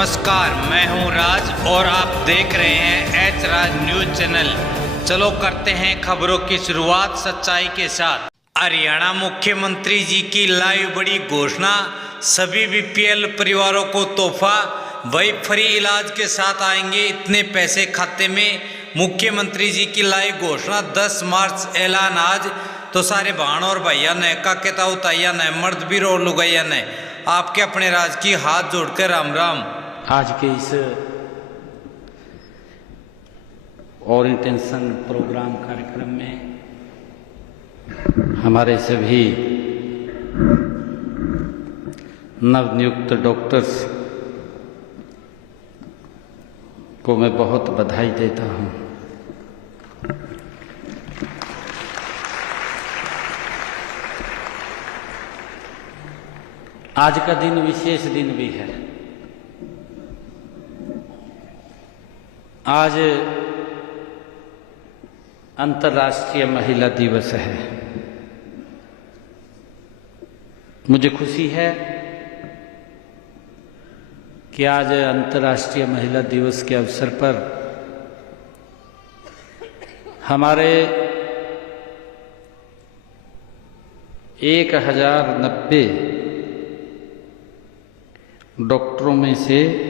नमस्कार, मैं हूं राज और आप देख रहे हैं एच राज न्यूज चैनल। चलो करते हैं खबरों की शुरुआत सच्चाई के साथ। हरियाणा मुख्यमंत्री जी की लाई बड़ी घोषणा, सभी बीपीएल परिवारों को तोहफा, वही फ्री इलाज के साथ आएंगे इतने पैसे खाते में। मुख्यमंत्री जी की लाई घोषणा 10 मार्च ऐलान आज। तो सारे भाण और भैया ने काकेता उताइया ने मर्द भी रो लुगैया ने आपके अपने राज की हाथ जोड़कर राम राम। आज के इस ओरिएंटेशन प्रोग्राम कार्यक्रम में हमारे सभी नवनियुक्त डॉक्टर्स को मैं बहुत बधाई देता हूं। आज का दिन विशेष दिन भी है। आज अंतर्राष्ट्रीय महिला दिवस है। मुझे खुशी है कि आज अंतर्राष्ट्रीय महिला दिवस के अवसर पर हमारे 1090 डॉक्टरों में से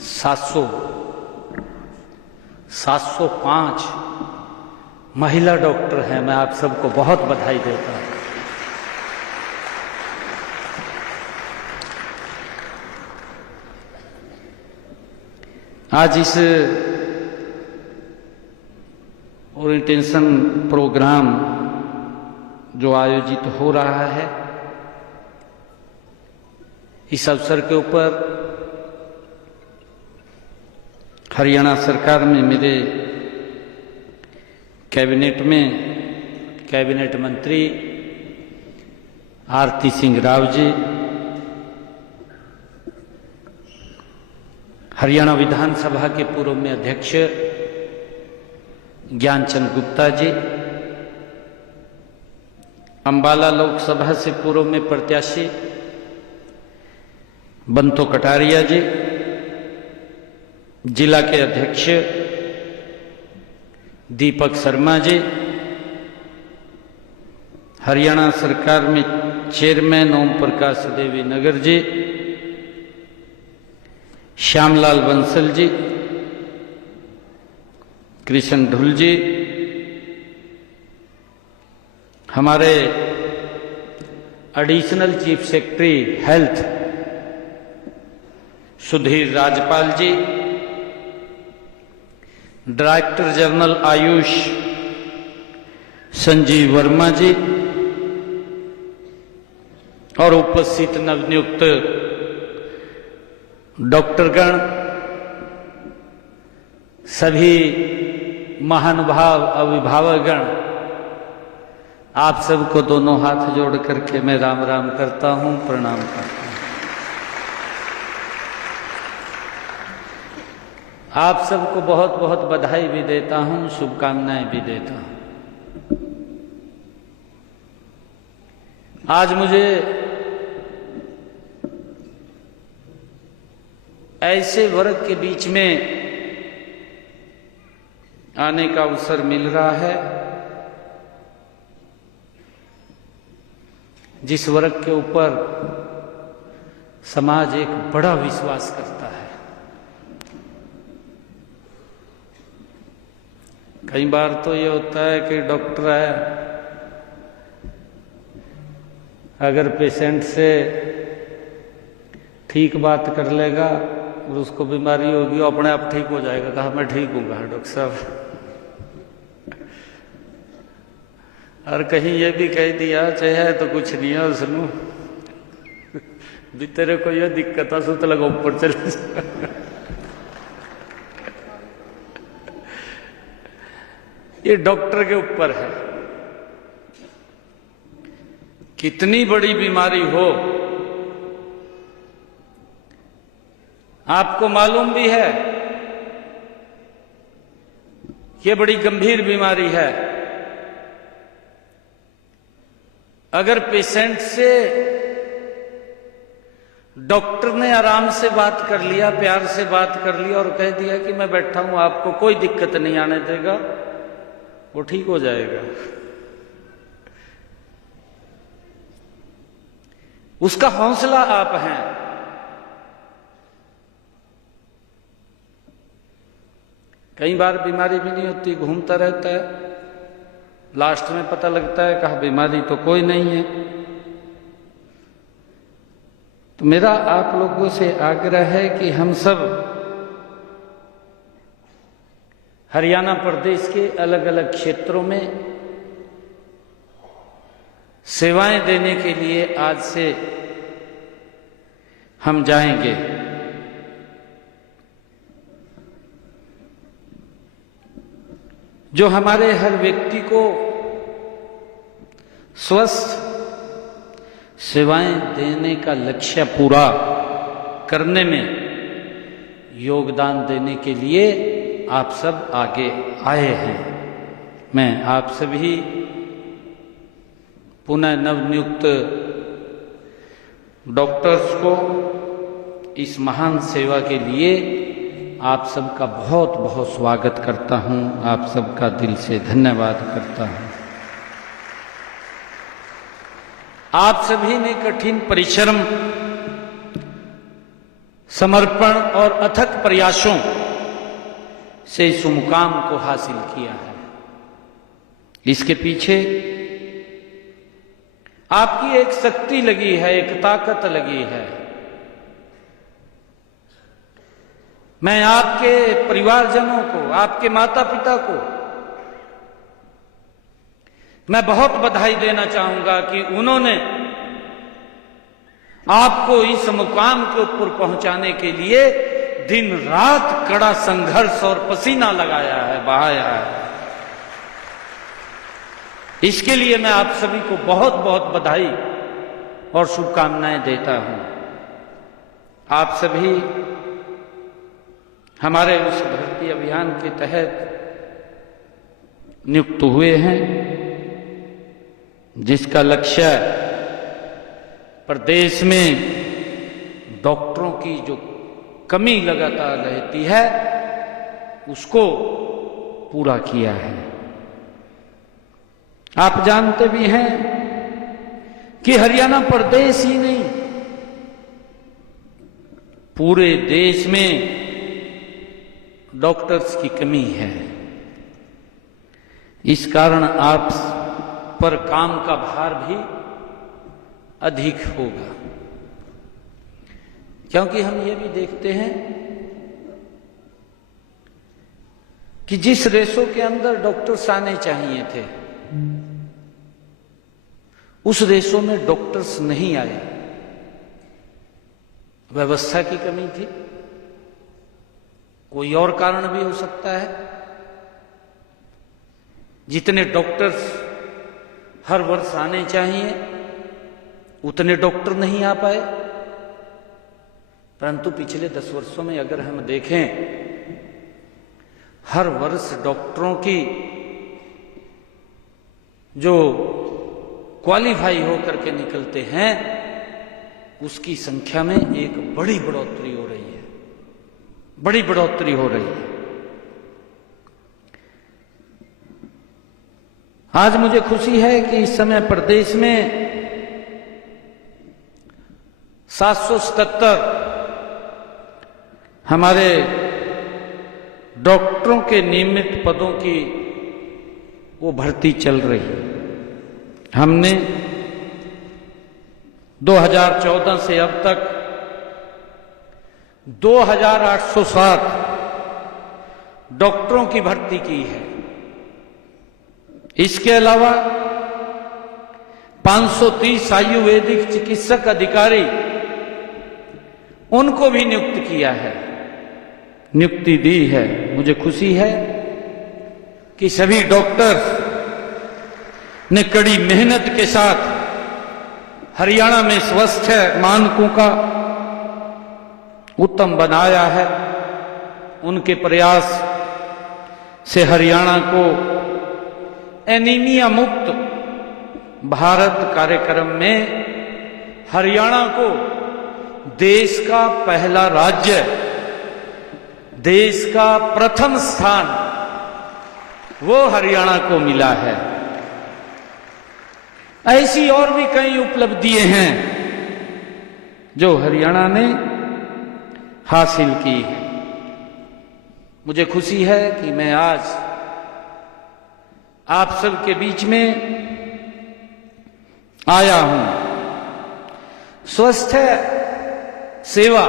705 महिला डॉक्टर हैं। मैं आप सबको बहुत बधाई देता हूं। आज इस ओरिएंटेशन प्रोग्राम जो आयोजित हो रहा है, इस अवसर के ऊपर हरियाणा सरकार में मेरे कैबिनेट मंत्री आरती सिंह राव जी, हरियाणा विधानसभा के पूर्व में अध्यक्ष ज्ञानचंद गुप्ता जी, अंबाला लोकसभा से पूर्व में प्रत्याशी बंतो कटारिया जी, जिला के अध्यक्ष दीपक शर्मा जी, हरियाणा सरकार में चेयरमैन ओम प्रकाश देवी नगर जी, श्यामलाल बंसल जी, कृष्ण ढुल जी, हमारे additional chief secretary health Sudhir Rajpal ji, director general AYUSH Sanjeev Verma ji और उपस्थित नवनियुक्त डॉक्टरगण, सभी महानुभाव अभिभावकगण, आप सबको दोनों हाथ जोड़ करके मैं राम राम करता हूं, प्रणाम करता हूं। आप सबको बहुत बहुत बधाई भी देता हूं, शुभकामनाएं भी देता हूं। आज मुझे ऐसे वर्ग के बीच में आने का अवसर मिल रहा है जिस वर्ग के ऊपर समाज एक बड़ा विश्वास करता है। कई बार तो ये होता है कि डॉक्टर है, अगर पेशेंट से ठीक बात कर लेगा और उसको बीमारी होगी, वो अपने आप ठीक हो जाएगा। कहा मैं ठीक हूँ, कहा डॉक्टर साहब। और कहीं ये भी कह दिया चाहे तो कुछ नहीं है, सुनो भी तेरे को ये दिक्कत है, सुत लगा ऊपर चले। ये डॉक्टर के ऊपर है। कितनी बड़ी बीमारी हो, आपको मालूम भी है ये बड़ी गंभीर बीमारी है। अगर पेशेंट से डॉक्टर ने आराम से बात कर लिया, प्यार से बात कर लिया और कह दिया कि मैं बैठा हूं, आपको कोई दिक्कत नहीं आने देगा, वो ठीक हो जाएगा। उसका हौसला आप हैं। कई बार बीमारी भी नहीं होती, घूमता रहता है, लास्ट में पता लगता है कहा बीमारी तो कोई नहीं है। तो मेरा आप लोगों से आग्रह है कि हम सब हरियाणा प्रदेश के अलग अलग क्षेत्रों में सेवाएं देने के लिए आज से हम जाएंगे। जो हमारे हर व्यक्ति को स्वस्थ सेवाएं देने का लक्ष्य पूरा करने में योगदान देने के लिए आप सब आगे आए हैं। मैं आप सभी पुनः नवनियुक्त डॉक्टर्स को इस महान सेवा के लिए आप सबका बहुत बहुत स्वागत करता हूं, आप सबका दिल से धन्यवाद करता हूं। आप सभी ने कठिन परिश्रम, समर्पण और अथक प्रयासों से इस मुकाम को हासिल किया है। इसके पीछे आपकी एक शक्ति लगी है, एक ताकत लगी है। मैं आपके परिवारजनों को, आपके माता पिता को मैं बहुत बधाई देना चाहूंगा कि उन्होंने आपको इस मुकाम के ऊपर पहुंचाने के लिए दिन रात कड़ा संघर्ष और पसीना लगाया है, बहाया है। इसके लिए मैं आप सभी को बहुत बहुत बधाई और शुभकामनाएं देता हूं। आप सभी हमारे उस भर्ती अभियान के तहत नियुक्त हुए हैं, जिसका लक्ष्य प्रदेश में डॉक्टरों की जो कमी लगातार रहती है उसको पूरा किया है। आप जानते भी हैं कि हरियाणा प्रदेश ही नहीं, पूरे देश में डॉक्टर्स की कमी है। इस कारण आप पर काम का भार भी अधिक होगा, क्योंकि हम ये भी देखते हैं कि जिस रेशो के अंदर डॉक्टर्स आने चाहिए थे उस रेशो में डॉक्टर्स नहीं आए। व्यवस्था की कमी थी, कोई और कारण भी हो सकता है। जितने डॉक्टर्स हर वर्ष आने चाहिए उतने डॉक्टर नहीं आ पाए। परंतु पिछले 10 वर्षों में अगर हम देखें, हर वर्ष डॉक्टरों की जो क्वालिफाई होकर के निकलते हैं उसकी संख्या में एक बड़ी बढ़ोतरी हो रही है, बड़ी बढ़ोतरी हो रही है। आज मुझे खुशी है कि इस समय प्रदेश में 777 हमारे डॉक्टरों के नियमित पदों की वो भर्ती चल रही है। हमने 2014 से अब तक 2807 डॉक्टरों की भर्ती की है। इसके अलावा 530 आयुर्वेदिक चिकित्सक अधिकारी, उनको भी नियुक्त किया है, नियुक्ति दी है। मुझे खुशी है कि सभी डॉक्टर्स ने कड़ी मेहनत के साथ हरियाणा में स्वास्थ्य मानकों का उत्तम बनाया है। उनके प्रयास से हरियाणा को एनीमिया मुक्त भारत कार्यक्रम में हरियाणा को देश का पहला राज्य, देश का प्रथम स्थान वो हरियाणा को मिला है। ऐसी और भी कई उपलब्धियां हैं जो हरियाणा ने हासिल की है। मुझे खुशी है कि मैं आज आप सब के बीच में आया हूं। स्वास्थ्य सेवा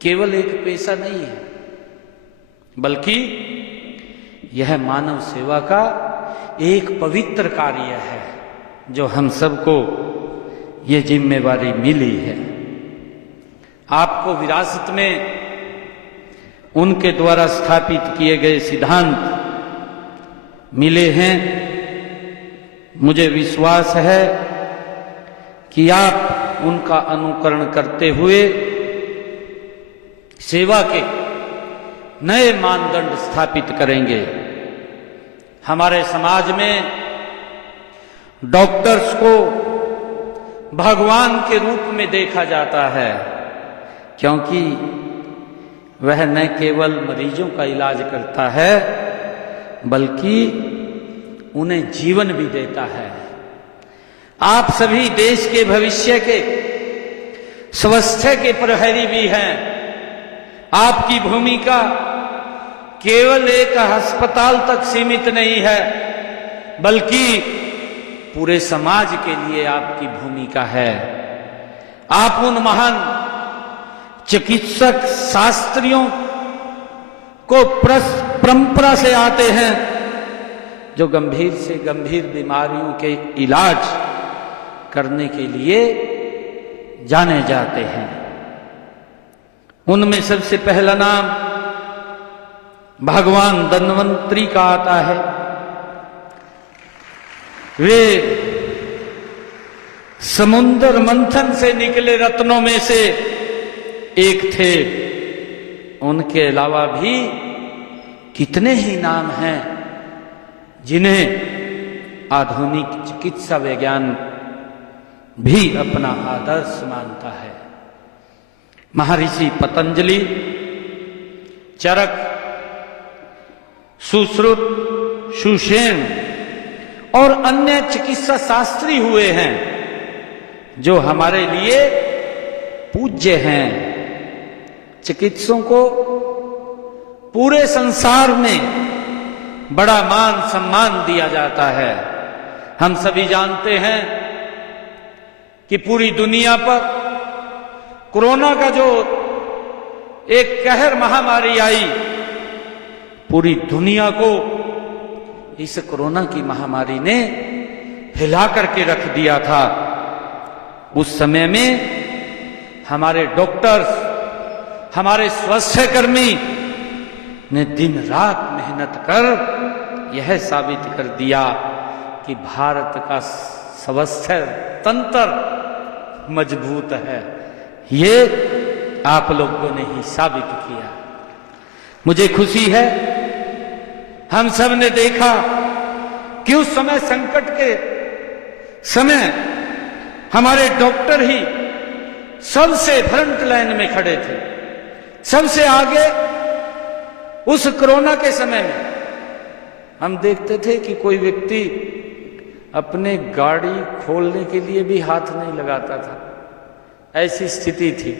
केवल एक पेशा नहीं है, बल्कि यह मानव सेवा का एक पवित्र कार्य है जो हम सबको ये जिम्मेवारी मिली है। आपको विरासत में उनके द्वारा स्थापित किए गए सिद्धांत मिले हैं। मुझे विश्वास है कि आप उनका अनुकरण करते हुए सेवा के नए मानदंड स्थापित करेंगे। हमारे समाज में डॉक्टर्स को भगवान के रूप में देखा जाता है, क्योंकि वह न केवल मरीजों का इलाज करता है बल्कि उन्हें जीवन भी देता है। आप सभी देश के भविष्य के स्वास्थ्य के प्रहरी भी हैं। आपकी भूमिका केवल एक अस्पताल तक सीमित नहीं है, बल्कि पूरे समाज के लिए आपकी भूमिका है। आप उन महान चिकित्सक शास्त्रियों को परंपरा से आते हैं जो गंभीर से गंभीर बीमारियों के इलाज करने के लिए जाने जाते हैं। उनमें सबसे पहला नाम भगवान धन्वंतरी का आता है। वे समुद्र मंथन से निकले रत्नों में से एक थे। उनके अलावा भी कितने ही नाम हैं जिन्हें आधुनिक चिकित्सा विज्ञान भी अपना आदर्श मानता है। महर्षि पतंजलि, चरक, सुश्रुत, सुषेण और अन्य चिकित्सा शास्त्री हुए हैं जो हमारे लिए पूज्य हैं। चिकित्सकों को पूरे संसार में बड़ा मान सम्मान दिया जाता है। हम सभी जानते हैं कि पूरी दुनिया पर कोरोना का जो एक कहर महामारी आई, पूरी दुनिया को इस कोरोना की महामारी ने हिला करके रख दिया था। उस समय में हमारे डॉक्टर्स, हमारे स्वास्थ्यकर्मी ने दिन रात मेहनत कर यह साबित कर दिया कि भारत का स्वास्थ्य तंत्र मजबूत है। ये आप लोगों ने ही साबित किया। मुझे खुशी है, हम सब ने देखा कि उस समय संकट के समय हमारे डॉक्टर ही सबसे फ्रंट लाइन में खड़े थे, सबसे आगे। उस कोरोना के समय में हम देखते थे कि कोई व्यक्ति अपने गाड़ी खोलने के लिए भी हाथ नहीं लगाता था। ऐसी स्थिति थी।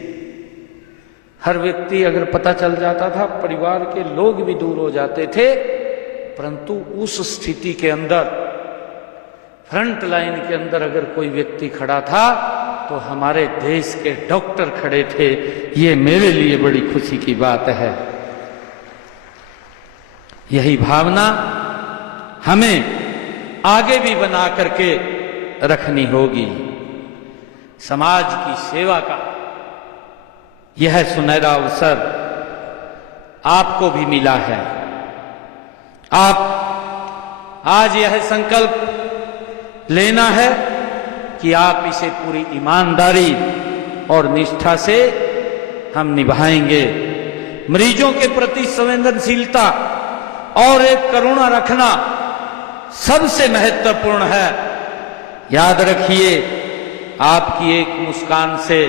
हर व्यक्ति, अगर पता चल जाता था, परिवार के लोग भी दूर हो जाते थे। परंतु उस स्थिति के अंदर, फ्रंट लाइन के अंदर अगर कोई व्यक्ति खड़ा था तो हमारे देश के डॉक्टर खड़े थे। ये मेरे लिए बड़ी खुशी की बात है। यही भावना हमें आगे भी बना करके रखनी होगी। समाज की सेवा का यह सुनहरा अवसर आपको भी मिला है। आप आज यह संकल्प लेना है कि आप इसे पूरी ईमानदारी और निष्ठा से हम निभाएंगे। मरीजों के प्रति संवेदनशीलता और एक करुणा रखना सबसे महत्वपूर्ण है। याद रखिए, आपकी एक मुस्कान से,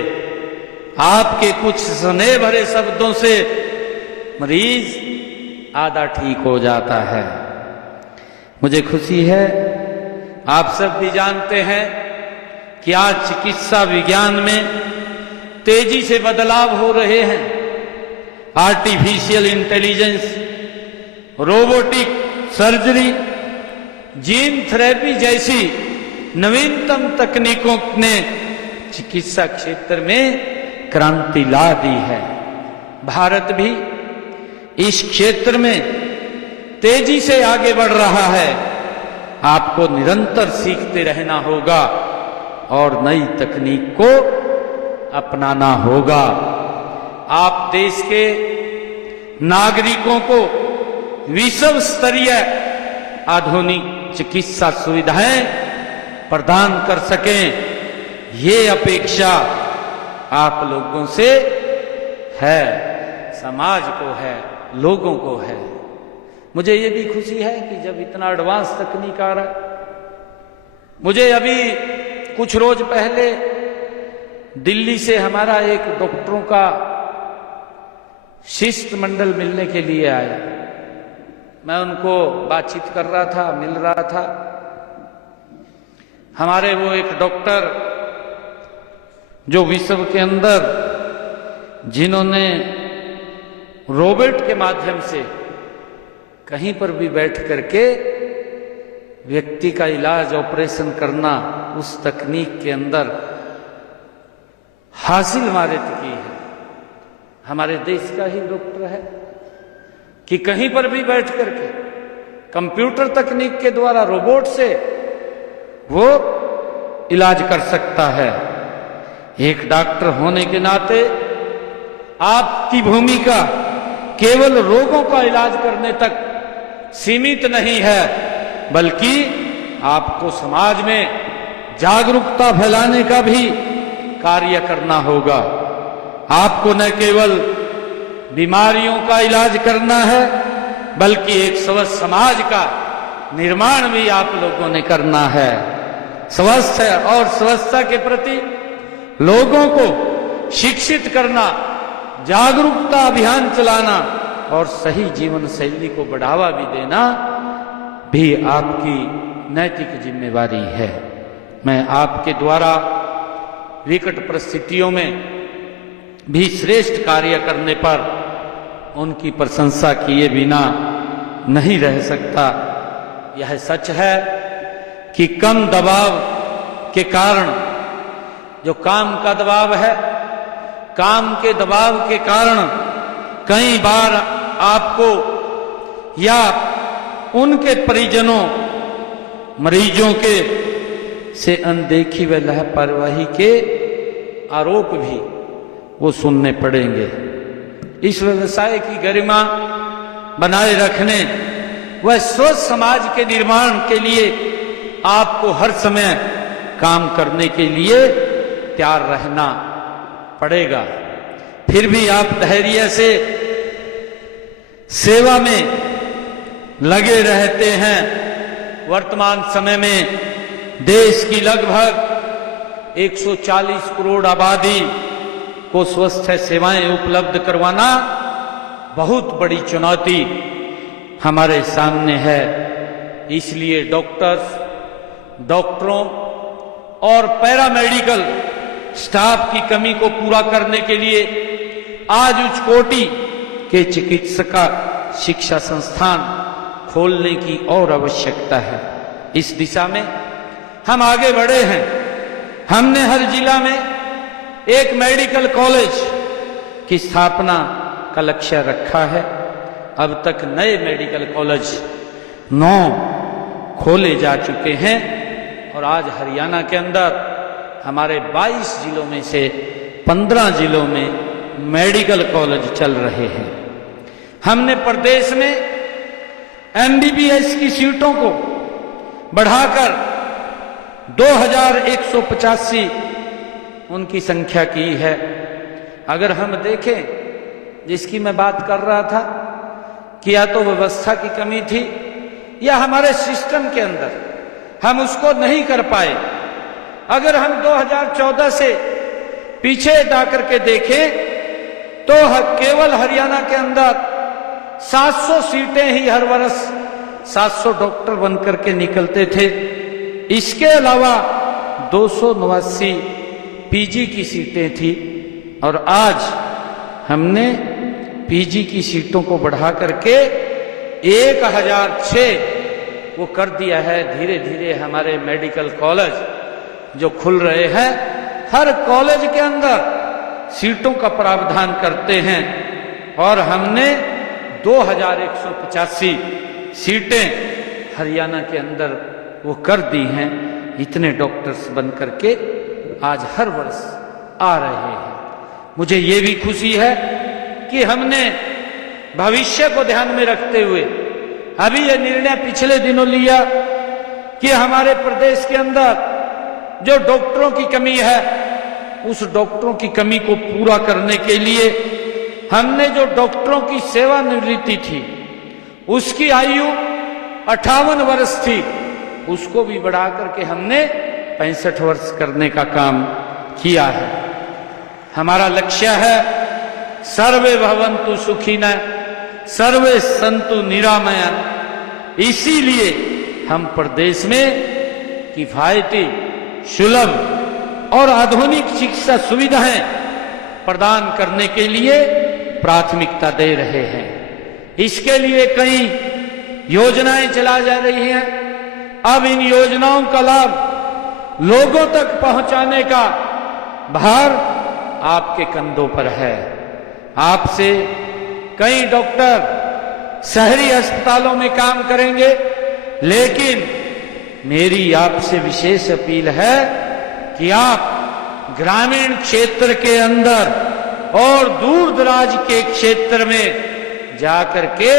आपके कुछ स्नेह भरे शब्दों से मरीज आधा ठीक हो जाता है। मुझे खुशी है, आप सब भी जानते हैं कि आज चिकित्सा विज्ञान में तेजी से बदलाव हो रहे हैं। Artificial intelligence, robotic surgery, gene therapy जैसी नवीनतम तकनीकों ने चिकित्सा क्षेत्र में क्रांति ला दी है। भारत भी इस क्षेत्र में तेजी से आगे बढ़ रहा है। आपको निरंतर सीखते रहना होगा और नई तकनीक को अपनाना होगा। आप देश के नागरिकों को विश्व स्तरीय आधुनिक चिकित्सा सुविधाएं प्रदान कर सकें, ये अपेक्षा आप लोगों से है, समाज को है, लोगों को है। मुझे ये भी खुशी है कि जब इतना एडवांस तकनीक आ रहा है। मुझे अभी कुछ रोज पहले दिल्ली से हमारा एक डॉक्टरों का शिष्टमंडल मिलने के लिए आया। मैं उनको बातचीत कर रहा था, मिल रहा था। हमारे वो एक डॉक्टर जो विश्व के अंदर जिन्होंने रोबोट के माध्यम से कहीं पर भी बैठ करके व्यक्ति का इलाज, ऑपरेशन करना, उस तकनीक के अंदर हासिल महारत की है, हमारे देश का ही डॉक्टर है कि कहीं पर भी बैठ करके कंप्यूटर तकनीक के द्वारा रोबोट से वो इलाज कर सकता है। एक डॉक्टर होने के नाते आपकी भूमिका केवल रोगों का इलाज करने तक सीमित नहीं है, बल्कि आपको समाज में जागरूकता फैलाने का भी कार्य करना होगा। आपको न केवल बीमारियों का इलाज करना है, बल्कि एक स्वस्थ समाज का निर्माण भी आप लोगों ने करना है। स्वस्थ और स्वच्छता के प्रति लोगों को शिक्षित करना, जागरूकता अभियान चलाना और सही जीवन शैली को बढ़ावा भी देना भी आपकी नैतिक जिम्मेवारी है। मैं आपके द्वारा विकट परिस्थितियों में भी श्रेष्ठ कार्य करने पर उनकी प्रशंसा किए बिना नहीं रह सकता। यह सच है कि कम दबाव के कारण, जो काम का दबाव है, काम के दबाव के कारण कई बार आपको या उनके परिजनों, मरीजों के से अनदेखी व लापरवाही के आरोप भी वो सुनने पड़ेंगे। इस व्यवसाय की गरिमा बनाए रखने व स्वस्थ समाज के निर्माण के लिए आपको हर समय काम करने के लिए तैयार रहना पड़ेगा। फिर भी आप धैर्य से सेवा में लगे रहते हैं। वर्तमान समय में देश की लगभग 140 करोड़ आबादी को स्वास्थ्य सेवाएं उपलब्ध करवाना बहुत बड़ी चुनौती हमारे सामने है। इसलिए डॉक्टरों और पैरामेडिकल स्टाफ की कमी को पूरा करने के लिए आज उच्च कोटि के चिकित्सा शिक्षा संस्थान खोलने की और आवश्यकता है। इस दिशा में हम आगे बढ़े हैं। हमने हर जिला में एक मेडिकल कॉलेज की स्थापना का लक्ष्य रखा है। अब तक नए मेडिकल कॉलेज 9 खोले जा चुके हैं और आज हरियाणा के अंदर हमारे 22 जिलों में से 15 जिलों में मेडिकल कॉलेज चल रहे हैं। हमने प्रदेश में एमबीबीएस की सीटों को बढ़ाकर 2185 उनकी संख्या की है। अगर हम देखें, जिसकी मैं बात कर रहा था कि या तो व्यवस्था की कमी थी या हमारे सिस्टम के अंदर हम उसको नहीं कर पाए, अगर हम 2014 से पीछे हटा करके देखें तो केवल हरियाणा के अंदर 700 सीटें ही हर वर्ष 700 डॉक्टर बनकर के निकलते थे। इसके अलावा 289 पीजी की सीटें थी और आज हमने पीजी की सीटों को बढ़ा करके 1006 वो कर दिया है। धीरे धीरे हमारे मेडिकल कॉलेज जो खुल रहे हैं, हर कॉलेज के अंदर सीटों का प्रावधान करते हैं और हमने 2185 सीटें हरियाणा के अंदर वो कर दी हैं। इतने डॉक्टर्स बन करके आज हर वर्ष आ रहे हैं। मुझे ये भी खुशी है कि हमने भविष्य को ध्यान में रखते हुए अभी ये निर्णय पिछले दिनों लिया कि हमारे प्रदेश के अंदर जो डॉक्टरों की कमी है, उस डॉक्टरों की कमी को पूरा करने के लिए हमने जो डॉक्टरों की सेवानिवृत्ति थी उसकी आयु 58 वर्ष थी, उसको भी बढ़ा करके हमने 65 वर्ष करने का काम किया है। हमारा लक्ष्य है सर्वे भवन्तु सुखिनः सर्वे सन्तु निरामया। इसीलिए हम प्रदेश में किफायती, सुलभ और आधुनिक चिकित्सा सुविधाएं प्रदान करने के लिए प्राथमिकता दे रहे हैं। इसके लिए कई योजनाएं चला जा रही हैं। अब इन योजनाओं का लाभ लोगों तक पहुंचाने का भार आपके कंधों पर है। आपसे कई डॉक्टर शहरी अस्पतालों में काम करेंगे, लेकिन मेरी आपसे विशेष अपील है कि आप ग्रामीण क्षेत्र के अंदर और दूर दराज के क्षेत्र में जाकर के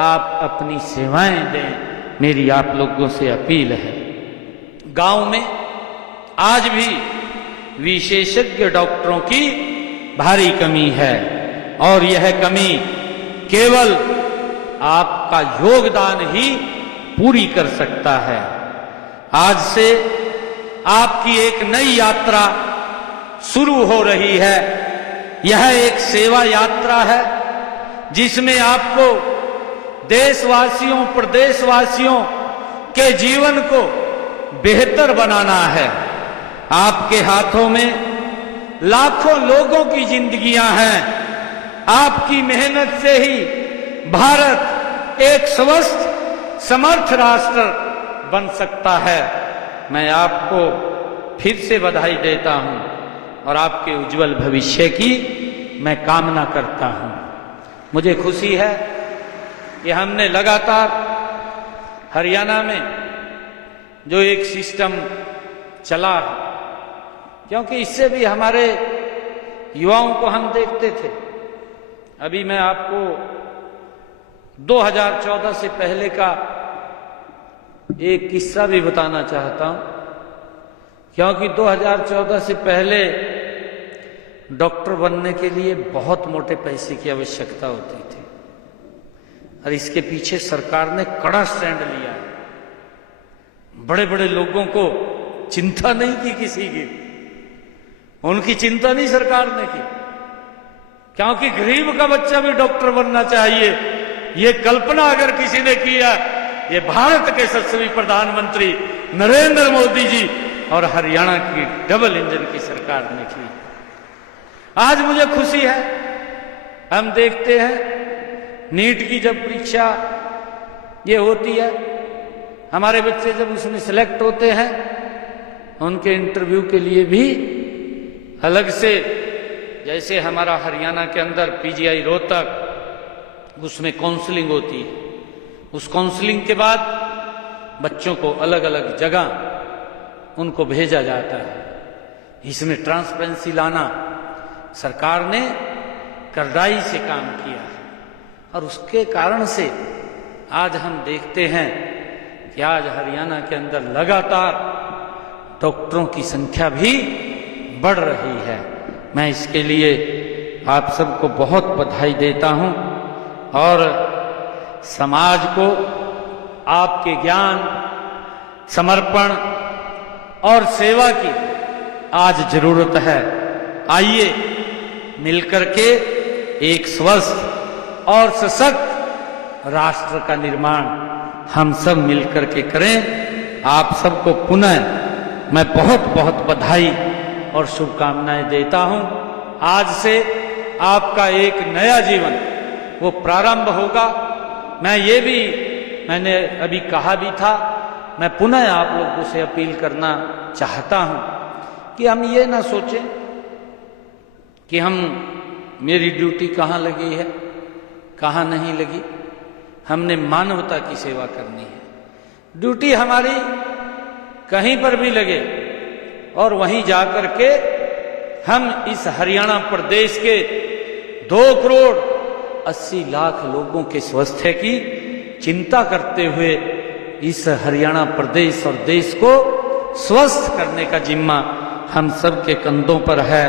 आप अपनी सेवाएं दें। मेरी आप लोगों से अपील है। गांव में आज भी विशेषज्ञ डॉक्टरों की भारी कमी है और यह कमी केवल आपका योगदान ही पूरी कर सकता है। आज से आपकी एक नई यात्रा शुरू हो रही है। यह एक सेवा यात्रा है जिसमें आपको देशवासियों, प्रदेशवासियों के जीवन को बेहतर बनाना है। आपके हाथों में लाखों लोगों की जिंदगियां हैं। आपकी मेहनत से ही भारत एक स्वस्थ, समर्थ राष्ट्र बन सकता है। मैं आपको फिर से बधाई देता हूं और आपके उज्जवल भविष्य की मैं कामना करता हूं। मुझे खुशी है कि हमने लगातार हरियाणा में जो एक सिस्टम चला, क्योंकि इससे भी हमारे युवाओं को हम देखते थे। अभी मैं आपको 2014 से पहले का एक किस्सा भी बताना चाहता हूं, क्योंकि 2014 से पहले डॉक्टर बनने के लिए बहुत मोटे पैसे की आवश्यकता होती थी और इसके पीछे सरकार ने कड़ा स्टैंड लिया। बड़े बड़े लोगों को चिंता नहीं की किसी की, उनकी चिंता नहीं सरकार ने की, क्योंकि गरीब का बच्चा भी डॉक्टर बनना चाहिए। ये कल्पना अगर किसी ने किया, ये भारत के यशस्वी प्रधानमंत्री नरेंद्र मोदी जी और हरियाणा की डबल इंजन की सरकार ने की। आज मुझे खुशी है, हम देखते हैं नीट की जब परीक्षा ये होती है, हमारे बच्चे जब उसमें सिलेक्ट होते हैं, उनके इंटरव्यू के लिए भी अलग से, जैसे हमारा हरियाणा के अंदर पीजीआई रोहतक, उसमें काउंसलिंग होती है। उस काउंसलिंग के बाद बच्चों को अलग अलग जगह उनको भेजा जाता है। इसमें ट्रांसपेरेंसी लाना सरकार ने करदाई से काम किया है और उसके कारण से आज हम देखते हैं कि आज हरियाणा के अंदर लगातार डॉक्टरों की संख्या भी बढ़ रही है। मैं इसके लिए आप सबको बहुत बधाई देता हूं और समाज को आपके ज्ञान, समर्पण और सेवा की आज जरूरत है। आइए मिलकर के एक स्वस्थ और सशक्त राष्ट्र का निर्माण हम सब मिलकर के करें। आप सबको पुनः मैं बहुत बहुत बधाई और शुभकामनाएं देता हूं। आज से आपका एक नया जीवन वो प्रारंभ होगा। मैंने अभी कहा भी था, मैं पुनः आप लोगों से अपील करना चाहता हूं कि हम ये ना सोचें कि मेरी ड्यूटी कहाँ लगी है, कहाँ नहीं लगी। हमने मानवता की सेवा करनी है। ड्यूटी हमारी कहीं पर भी लगे और वहीं जाकर के हम इस हरियाणा प्रदेश के 2,80,00,000 लोगों के स्वास्थ्य की चिंता करते हुए इस हरियाणा प्रदेश और देश को स्वस्थ करने का जिम्मा हम सब के कंधों पर है।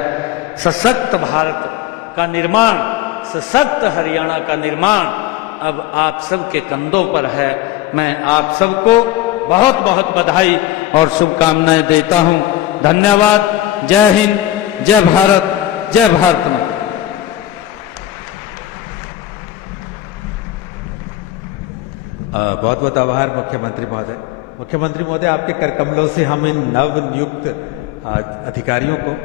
सशक्त भारत का निर्माण, सशक्त हरियाणा का निर्माण अब आप सब के कंधों पर है। मैं आप सबको बहुत बहुत बधाई और शुभकामनाएं देता हूं। धन्यवाद। जय हिंद, जय भारत, जय भारत माता। बहुत बहुत आभार मुख्यमंत्री महोदय। मुख्यमंत्री महोदय, आपके कर कमलों से हम इन नव नियुक्त अधिकारियों को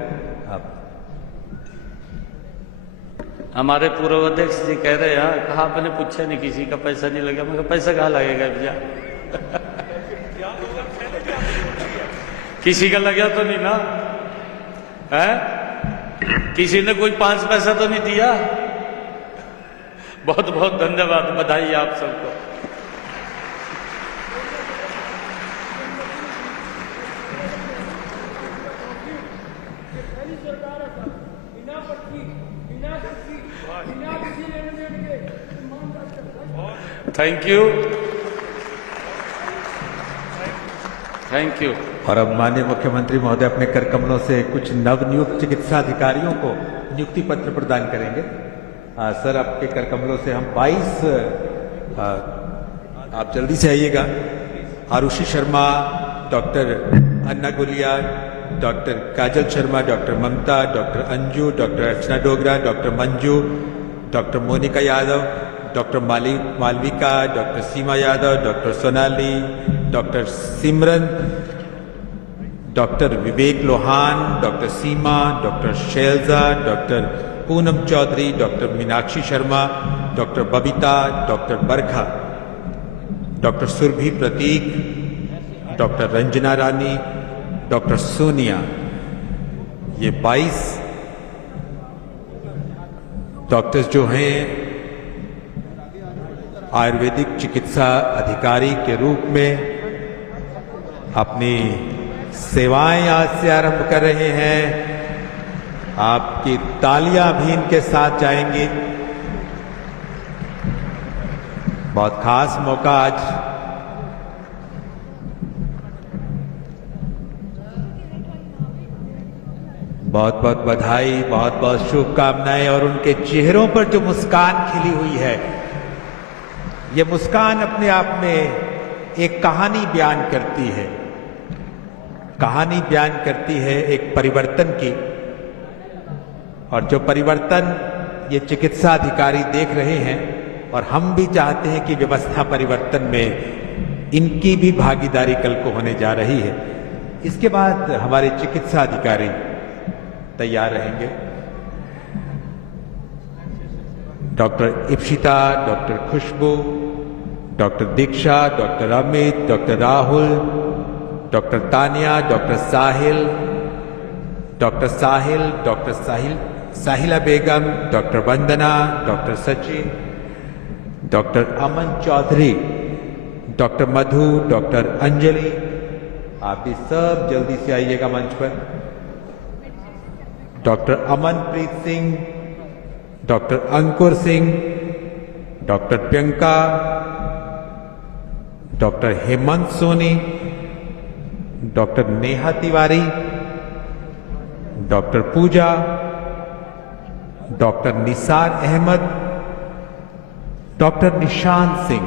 हमारे पूर्व अध्यक्ष जी कह रहे हैं, कहा आपने पूछा नहीं, किसी का पैसा नहीं लगा। मैं पैसा कहाँ लगेगा भैया? किसी का लगा तो नहीं ना है? किसी ने कोई 5 पैसा तो नहीं दिया? बहुत बहुत धन्यवाद, बधाई आप सबको। Thank you, thank you. और अब माननीय मुख्यमंत्री महोदय अपने कर कमलों से कुछ नवनियुक्त चिकित्सा अधिकारियों को नियुक्ति पत्र प्रदान करेंगे। सर, आपके कर कमलों से हम 22 आप जल्दी से आइएगा। Arushi Sharma, doctor Anna Gulia, doctor Kajal Sharma, doctor Mamta, doctor Anju, doctor Archana Dogra, doctor Manju, doctor Monika Yadav, doctor Malvika, doctor Seema Yadav, doctor Sonali, doctor Simran, doctor Vivek Lohan, doctor Seema, doctor Shailja, doctor Poonam Chaudhary, doctor Meenakshi Sharma, doctor Babita, doctor Barkha, doctor Surbhi Prateek, doctor Ranjana Rani, doctor Sonia. ये 22 डॉक्टर्स जो हैं आयुर्वेदिक चिकित्सा अधिकारी के रूप में अपनी सेवाएं आज से आरंभ कर रहे हैं। आपकी तालियां भी इनके साथ जाएंगी। बहुत खास मौका आज। बहुत बहुत बधाई, बहुत बहुत शुभकामनाएं। और उनके चेहरों पर जो मुस्कान खिली हुई है, ये मुस्कान अपने आप में एक कहानी बयान करती है। कहानी बयान करती है एक परिवर्तन की। और जो परिवर्तन ये चिकित्सा अधिकारी देख रहे हैं, और हम भी चाहते हैं कि व्यवस्था परिवर्तन में इनकी भी भागीदारी कल को होने जा रही है। इसके बाद हमारे चिकित्सा अधिकारी तैयार रहेंगे। Doctor Ipsita, doctor Khushboo, doctor Diksha, doctor Amit, doctor Rahul, doctor Tania, doctor Sahil, doctor Sahila Begum, doctor Vandana, doctor Sachin, doctor Aman Chaudhary, doctor Madhu, doctor Anjali. आप भी सब जल्दी से आइएगा मंच पर। Doctor Amanpreet Singh, doctor Ankur Singh, doctor Priyanka, doctor Hemant Soni, doctor Neha Tiwari, doctor Pooja, doctor Nisar Ahmed, doctor Nishant Singh,